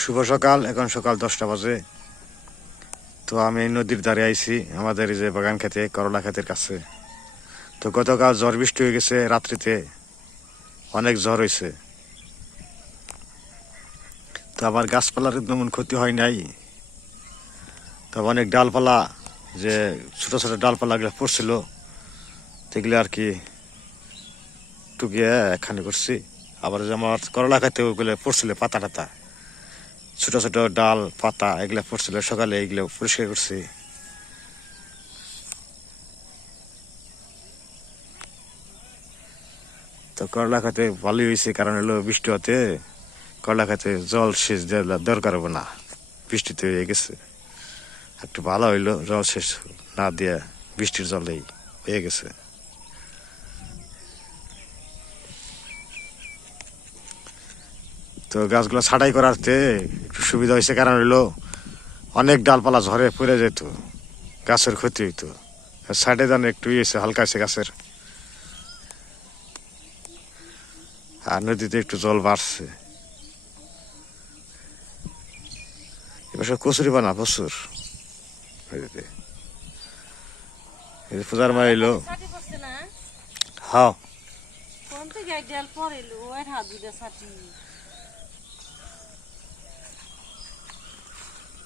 শুভ সকাল। এখন সকাল 10টা বাজে। তো আমি নদীর ধারে আইছি, আমাদের এই যে বাগান খেতে, করলা ক্ষেতের কাছে। তো গতকাল ঝড় বৃষ্টি হয়ে গেছে, রাত্রিতে অনেক ঝড় হয়েছে। তো আমার গাছপালার তেমন ক্ষতি হয় নাই। তো অনেক ডালপালা, যে ছোট ছোট ডালপালা গুলো পড়ছিল, সেগুলো আর কি টুকিয়ে একখানে করছি। আবার যে আমার করলা খেতে ওগুলো পড়ছিল, পাতা টাতা, ছোট ছোট ডাল পাতা এগুলা পড়ছিল, সকালে এগুলো পরিষ্কার করছি। তো করলা খেতে ভালোই হয়েছে, কারণ হলো বৃষ্টি হতে করলা খেতে জল সেচ দেওয়া দরকার হবে না, বৃষ্টিতে হয়ে গেছে। একটু ভালো হইলো, জল সেচ না দিয়ে বৃষ্টির জলেই হয়ে গেছে। তো গাছগুলো ছাঁটাই করাতে একটু সুবিধা হয়েছে, কারণ হইলো অনেক ডালপালা ঝরে পড়ে যেত, গাছের ক্ষতি হইতো। সাইডে দান একটু ইয়েছে, হালকা হয়েছে গাছের। আর নদীতে একটু জল বাড়ছে। এবার সব কচুরি বানা প্রচুর নদীতে। পূজার মা এলো। হ্যাঁ,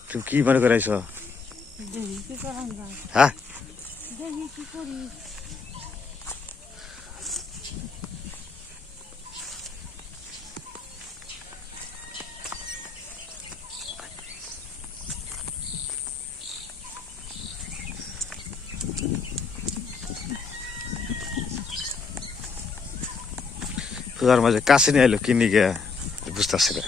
তুমি কি মনে করাইছ? হ্যাঁ, পূজার মাঝে কাছে নিয়ে এলো, কিনি গে বুঝতেছি না।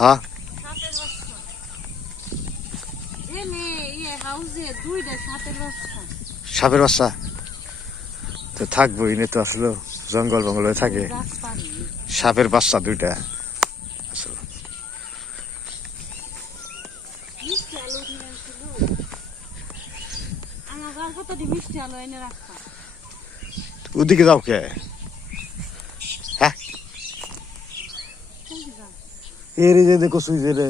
হ্যাঁ, সাপের বাচ্চা তো থাকবো, এনে তো আসলে জঙ্গল বঙ্গল হয়ে থাকে। সাপের বাচ্চা দুইটা আসলে। ওদিকে যাও কে? হ্যাঁ, এর যে দেখো সুই যে রে।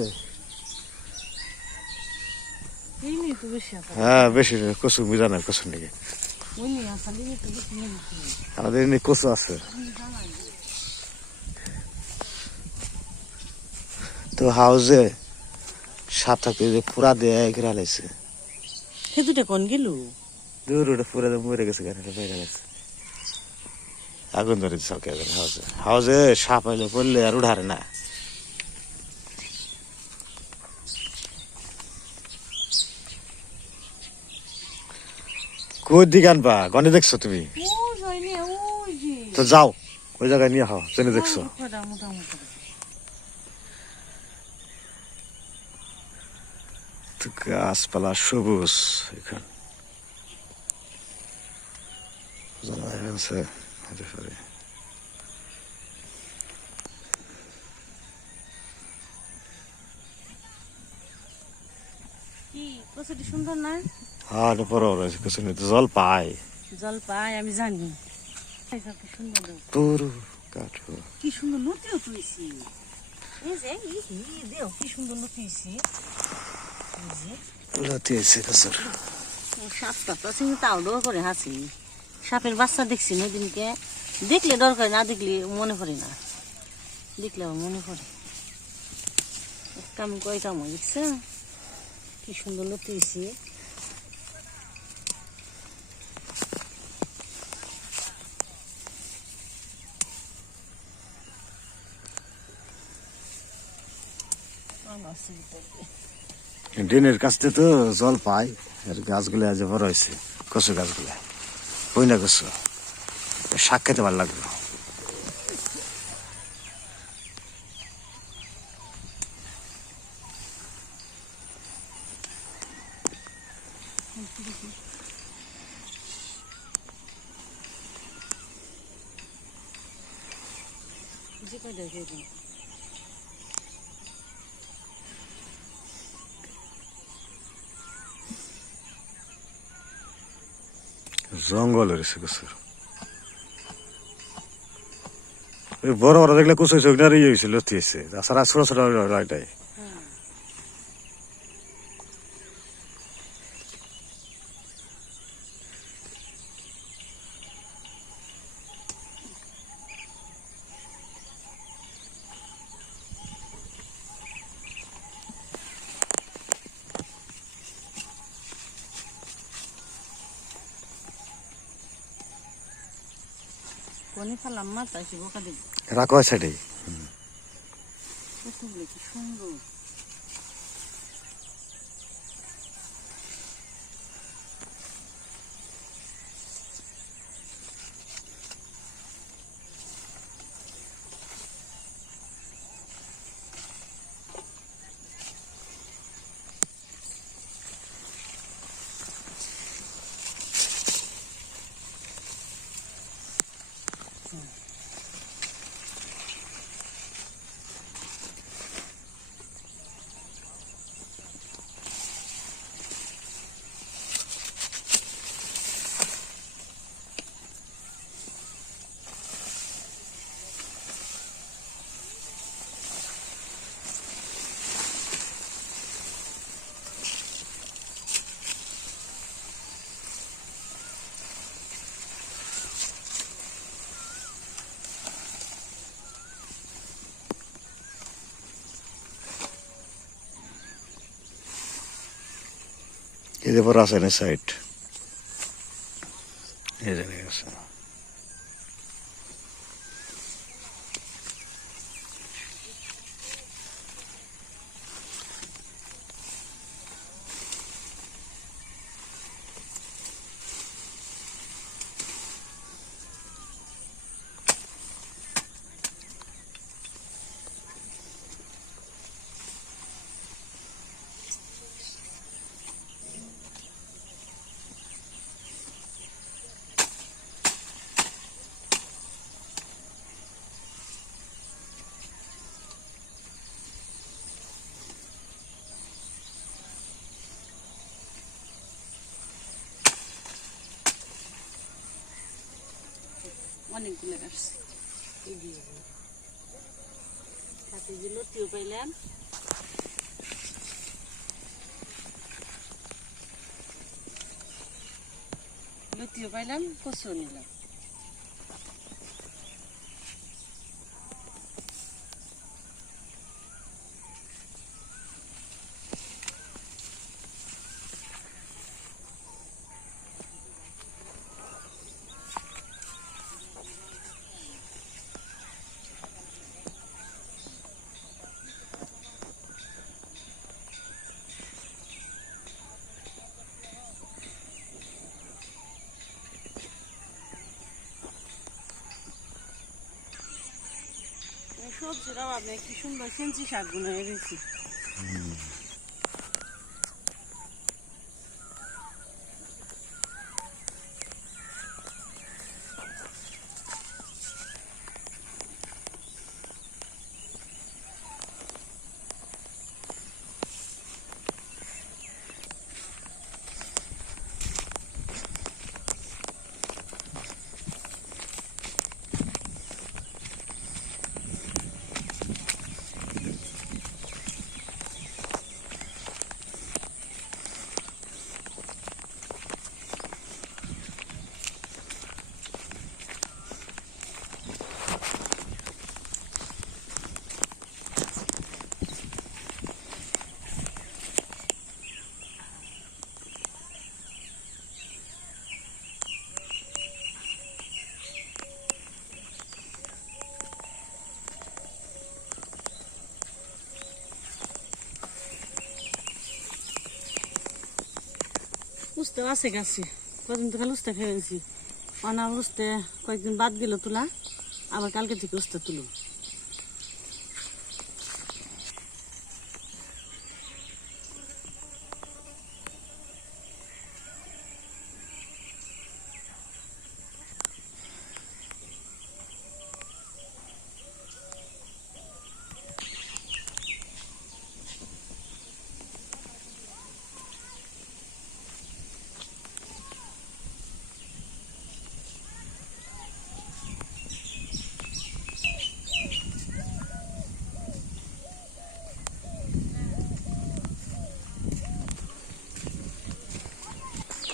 হ্যাঁ, বেশি কচু বুঝানো, কচুর নাকি আমাদের এনে কচু আছে। তো হাউজে সাপ থাকতে যে পুরা দিয়ে ঘিরা লাইছে। দুটা কোন গেল? দূর ওটা পুরা মরে গেছে, গাড়িটা বেড়ে গেছে, আগুন ধরে সরকার হাউজে। হাউজে সাপ আইলে পড়লে আর উঠারে না। কোন দিকে আনবা? গনে দেখছো তুমি? তো যাও ওই জায়গায় নিয়ে হও, জেনে দেখছো। তো গাছপালা সবুজ এখন সুন্দর না? হ্যাঁ, বড় রয়েছে, কিছু নেই, জল পায়। জল পায় আমি জানি। কি সুন্দর লতিও তুইছি। এই যে দেও কি সুন্দর লতিছি। লতি আছে গাছের। সাপটা তো চিনি তাও ডর করে হাসি। সাপের বাচ্চা দেখছি না দিনকে, দেখলে ডর করে, না দেখলে মনে পড়ে না, দেখলে আমার মনে পড়ে। কাম কয় কাম দেখছে কি সুন্দর লতিছি। ড্রেনের কাছতে তো জল পায়, আর গাছগুলো আজ বড় হয়েছে, কচু গাছগুলো পইনা কচু, শাক খেতে ভালো লাগলো। জঙ্গল হয়েছে কচুর। ওই বড় বড় দেখলে কচু হয়েছে ওইটার ইয়ে হয়েছে লতি হয়েছে, তাছাড়া ছোট ছোট এটাই। কোনি ফেলাম মাথা এসে বোকা দিব। রাখো সাইডে। কচুগুলো কি সুন্দর। এদের পর আছে না সাইড, এই জায়গায় আছে। অনেকগুলো আসছে। সাথে যে লতিও পাইলাম। লতিও পাইলাম, কচুও নিলাম। সবজির অভাবে কি সুন্দর সেঞ্চি শাকগুলো হয়ে গেছে। উস্তে আছে গাছে, কদিন তো খালি উস্তে খেয়েছি। অনাম উস্তে কয়েকদিন বাদ গেল তোলা, আবার কালকে থেকে উস্তে তুলো।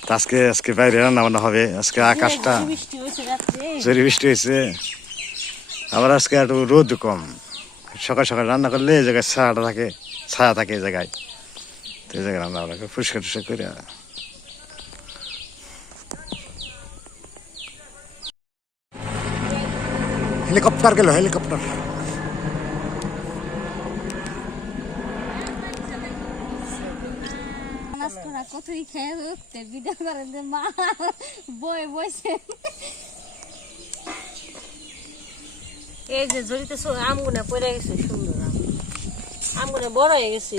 তো আজকে আজকে বাইরে রান্না বান্না হবে। আজকে আকাশটা বৃষ্টি হয়েছে রাত্রে। জোরে বৃষ্টি হয়েছে, আবার আজকে একটু রোদ কম। সকাল সকাল রান্না করলে এই জায়গায় ছায়াটা থাকে, ছায়া থাকে এই জায়গায়, তো এই জায়গায় রান্না বান্না করে পরিষ্কার টুষ্কার করে। হেলিকপ্টার গেল, হেলিকপ্টার। কতই খেয়ে উঠতে ভিডিও করে যে মা বয়ে বসে এই যে জড়িতে আমগুনা পড়ে গেছে, সুন্দর আম। আমগুনা বড় হয়ে গেছে,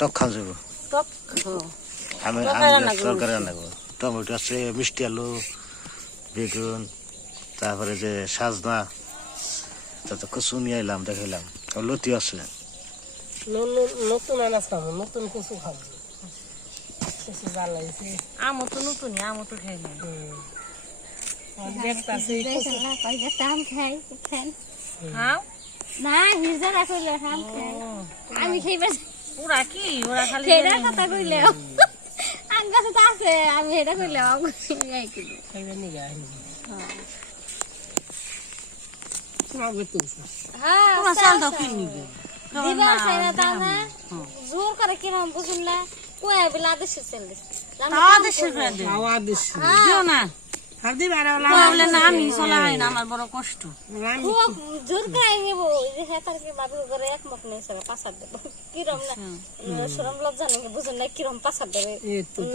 টক খাওয়া যাবো। টক আমি তরকারি রান্না করবো। তরকারি রান্না করবো। টমেটো আছে, মিষ্টি আলু, বেগুন, তারপরে যে সাজনা, তাতে কচু নিয়ে এলাম, দেখাইলাম। লতি আছে। নতুন আনাজ খাবো, নতুন কচু খাবো। কচু জ্বালাইছে। আমও তো নতুনই, আমও তো খেয়ে নেই। আম খাই খান হ্যাঁ না হিজা কইলে আম খাই আমি খাইবার ওরা কি, ওরা খালি সেটা কথা কইলে আম গাছে তো আছে, আমি এটা কইলে আম খাই কিলো খাইবে নি গায় তোমার বেতুস হ্যাঁ তোমার চাল দাও কি নিবে? দিবা সাইরা দাও না জোর করে কিরম বুঝুন না কয়া বিলা দেশে সেল দিস তাও দেশের করে দে, খাওয়া দিস দিও না। আর দিবা আর বললে না আমি চলা হয় না, আমার বড় কষ্ট। খুব জোর করে নিব যে হেতার কি বাবু করে এক মক নেই সারা পাসার দেব কিরম না শরম লজ্জা নাকি বুঝুন না কিরম পাসার দেবে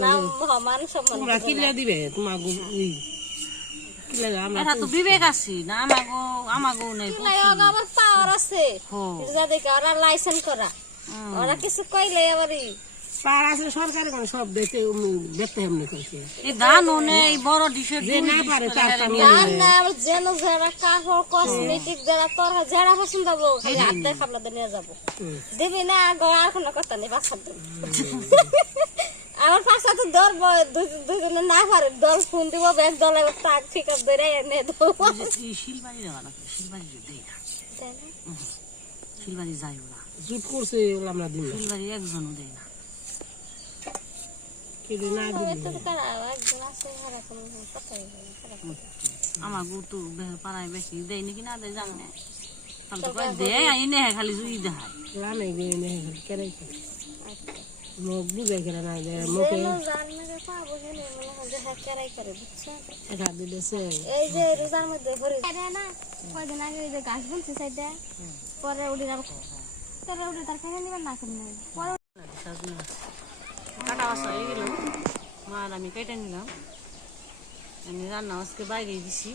নাম মান সম্মান তোমরা কিলা দিবে তোমার কিলা আমরা এটা তো বিবেক আছে না, আমাগো নেই। আবার পাওয়ার আছে হো যা দেখে ওরা লাইসেন্স করা ওরা কিছু কইলে আবারই পার আছে সরকারি কোন সব দেখতে দেখতে এমনি করছে এই ধান নেই, বড় ডিশের যে না পারে তার কাম আর না যেন যারা কাপড় কসমেটিক যারা তোর যারা পছন্দ হবো খালি হাত দিয়ে খাবলা নিয়ে যাবো দিবি না আর কোনো কথা নেই বাসার দেব আমার পাশা তো দল দুজনে না পারে দল ফোন দিব ব্যাগ দল টাক ঠিক আছে ধরে এনে দেবো শিলবাড়ি দেওয়া লাগবে, শিলবাড়ি দেই না, শিলবাড়ি যাই ওরা, জুট করছে ওগুলো আমরা দিন শিলবাড়ি একজনও দেয় না। কেউ না দিলে একজন আছে কথাই আমার তো পাড়ায় বেশি দেয় নাকি না দেয় জানে না, তাহলে তো কয় দেয় আই নে খালি জুই দেখায়। রানে গিয়ে নেই কেরাই মুখ বুঝে কেরা না দেয় মুখে এটা দিলেছে এই যে রোজার মধ্যে ভরে না কয়দিন আগে ওই যে গাছ বলছে সাইডে পরে উঠে যাবো পরে উঠে তার খেয়ে নিবেন না কেন পরে কাটা বাসা হয়ে গেল, মার আমি কেটে নিলাম, আমি রান্না আজকে বাইরে দিছি।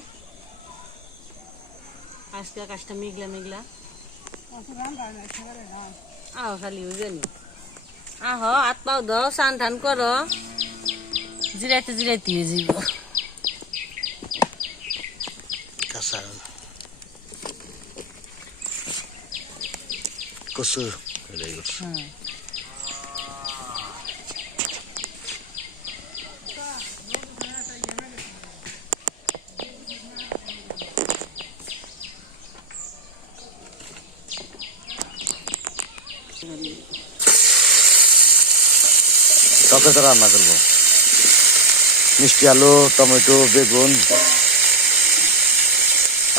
আজকে আকাশটা মেঘলা মেঘলা, আহ খালি ওই জানি আহ হাত পাও দাও, স্নান টান করো, জিরাইতে জিরাইতে হয়ে যাব। কাঁচা কচু এটাই করছে। টকে তো রান্না করবো, মিষ্টি আলু, টমেটো, বেগুন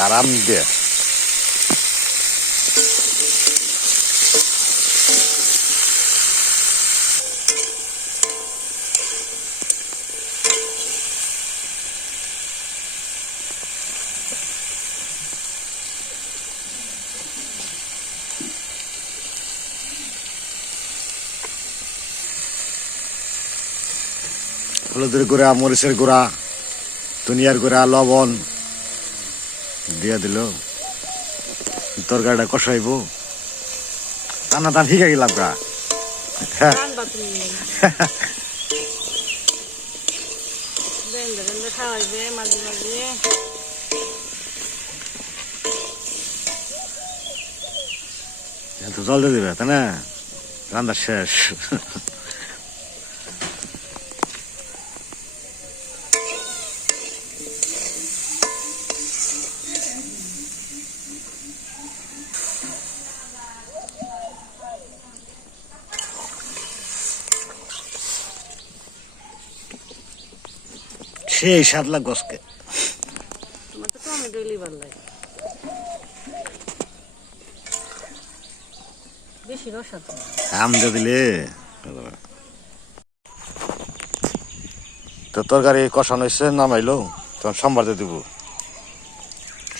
আর আম দিয়ে। হলুদের গুঁড়া, মরিচের গুঁড়া, ধনিয়ার গুঁড়া, লবণ দিয়ে দিল, তরকারিটা কষাইব। রান্না দাম শিখে গেলাম গা। খাওয়াইবে মাঝে মাঝে, তো জল দিয়ে দিবে তাই না, রান্না শেষ। সেই স্বাদ লাগবে আজকে। তোমার তো টমেটো লিভার লাগে, বেশি রসা তো আম দিয়ে দিলে তো তরকারি কষানো হয়েছে, নামাইলো তখন সম্বার দিয়ে দিব,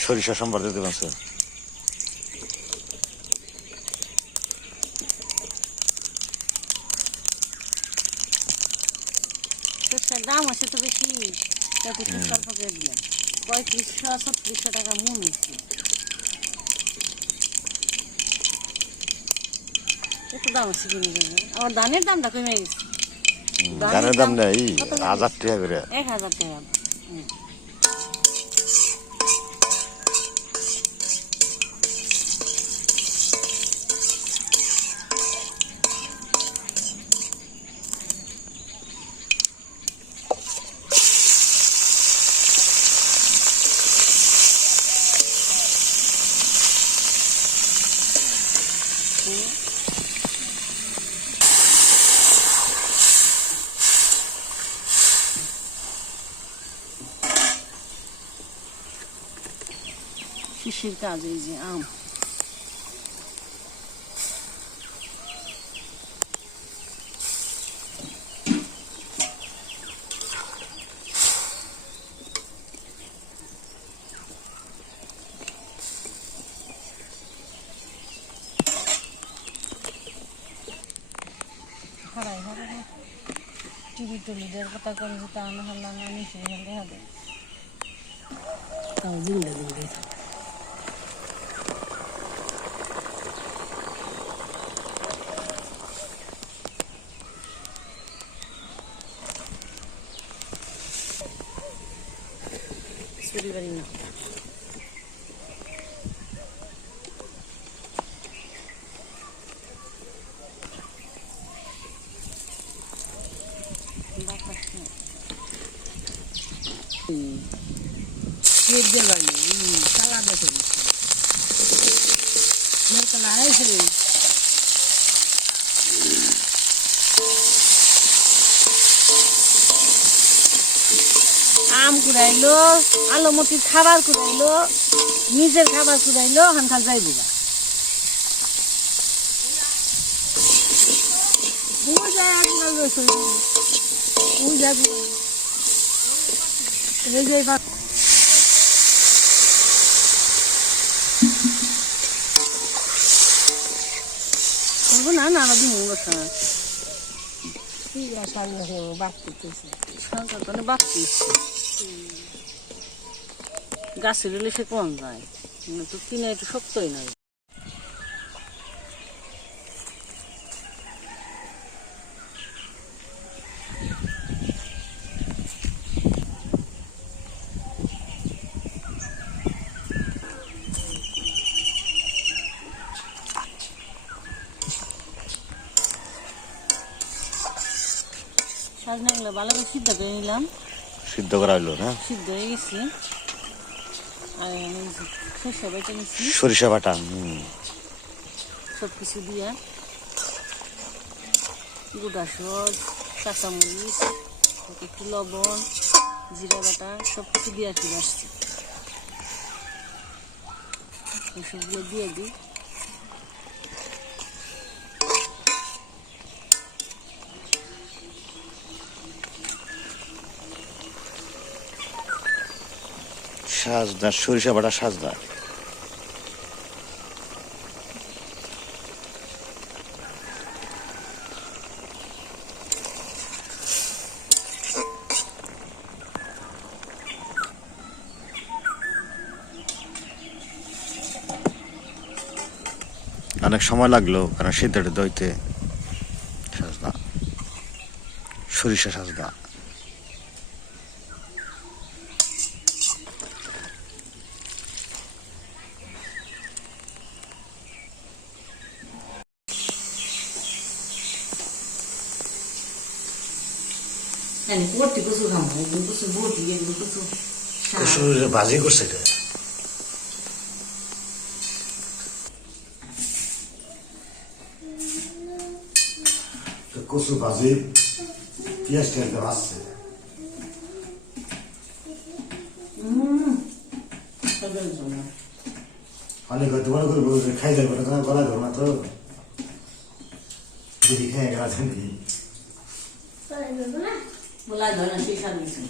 সরিষা সম্বার দিয়ে দেবেন স্যার। সরষের দাম আছে তো বেশি, তাতে সুপার পকেট দিলাম 3500-3600 টাকা মন হয়েছে। এত দাম আছে কিনে যাবে, আমার ধানের দামটা কমে গেছে। ধানের দাম নেই কত 1000 টাকা করে। 1000 টাকা। শিশির কাজ এই যে আম, হারাই হারাই টিভি টুলিদের কথা করে তা না হল্লা না নিচে দেখা দেয়। তাও জিন্দা জিন্দা পরিবারই না বাতাস নেই। পেট দিয়ে বানি সালা দেখে মেরকা লাগাইছে আম কুড়াইলো, আলো মতির খাবার কুড়াইলো, নিজের খাবার কুড়াইলো, হানখাল যাইব না। পূজা একবার রয়েছে পূজা এই যে বলবো না না দিন পূজা সামনে বাপ করতেছে সরকার তো বাড়তি গাছের রেলে সে কম যায়, তো কিনে একটু শক্তই নয়। সাজনা গুলো ভালো করে সিদ্ধ করে নিলাম, সিদ্ধ করা হইলো না, সিদ্ধ হয়ে গেছি। আর সরষে বেটে নিচ্ছি সরিষা বাটা। সব কিছু দিয়া, গোটা সব, কাঁচামরিচ, একটু লবণ, জিরা বাটা সব কিছু দিয়ে আর কি আসছি, এসবগুলো দিয়ে দিই। সাজদা, সরিষা বাটা সাজদা। অনেক সময় লাগলো কারণ সিদ্ধটা দইতে। সাজদা, সরিষা সাজদা। ভর্তি কচু খাবো, কচু ভর্তি, এগুলো কচু ভাজি করছে এটা। কচু ভাজি, পেঁয়াজ টেয়াজ আসছে। পানি করতে মনে করবো খাই যাবো না তোমার গলা ধরো না তো দিদি খেয়ে গেলা জানি বলাই ধরে না সেই সার দিয়েছি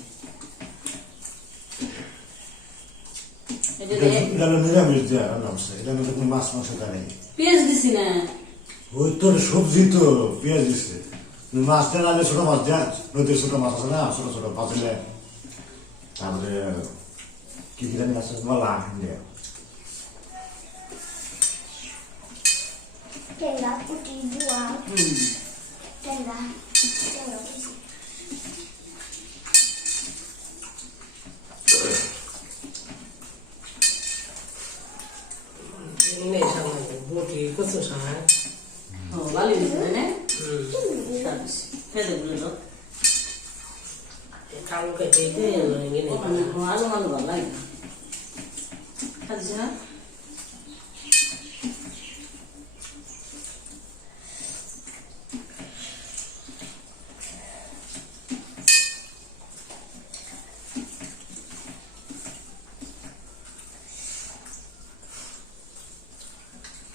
এটা হলো নিরামিষ দেওয়া রান্না হচ্ছে এটা মধ্যে কোনো মাছ মাংস দেয় নেই পেঁয়াজ দিছি না ওই তোর সবজি তো পেঁয়াজ দিচ্ছে মাছটা নাহলে ছোট মাছ দেয় নদীর ছোট মাছ আছে না ছোট ছোট পাতলে তারপরে কি কি জানি আছে মলা দেয় Tenga putih dua. Tenga. Tenga putih. এনে সামনে বটি কচু শাক ও ভালো দিছি না সার দিছি ফেলে দিল কালো কেটে দিয়ে এনে আলু আলু ভালো লাগে খাচ্ছি না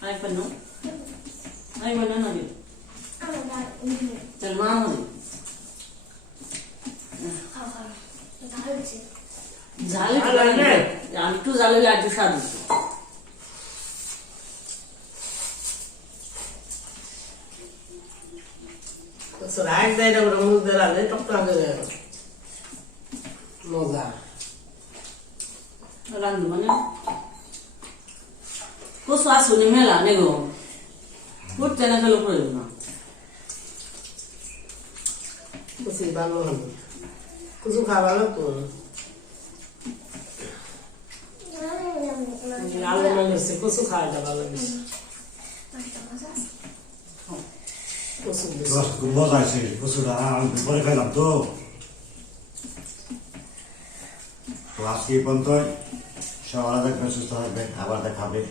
Ay, pa no? Ay, wala na din. Ano ba? Ini. Talma mo din. Apa? Tahu sih. झाले आम्ही तू झालेली आठ दिवस आधी কচু রাখ দেয় না ওরা মুখ দিয়ে রাখলে টকটা করে মজা रांध म्हणे कसं असू मेला नाही गो कुठच्या ना लोक ना কচু ভালো হবে কচু খাওয়া লাগতো আলু মাংস কচু খাওয়াটা ভালো বেশি কচু বেশি খুব মজা আছে কচুটা আমি পরে খাইলাম তো তো আজকে এই পর্যন্ত সবাই দেখবেন সুস্থ থাকবেন আবার দেখাবে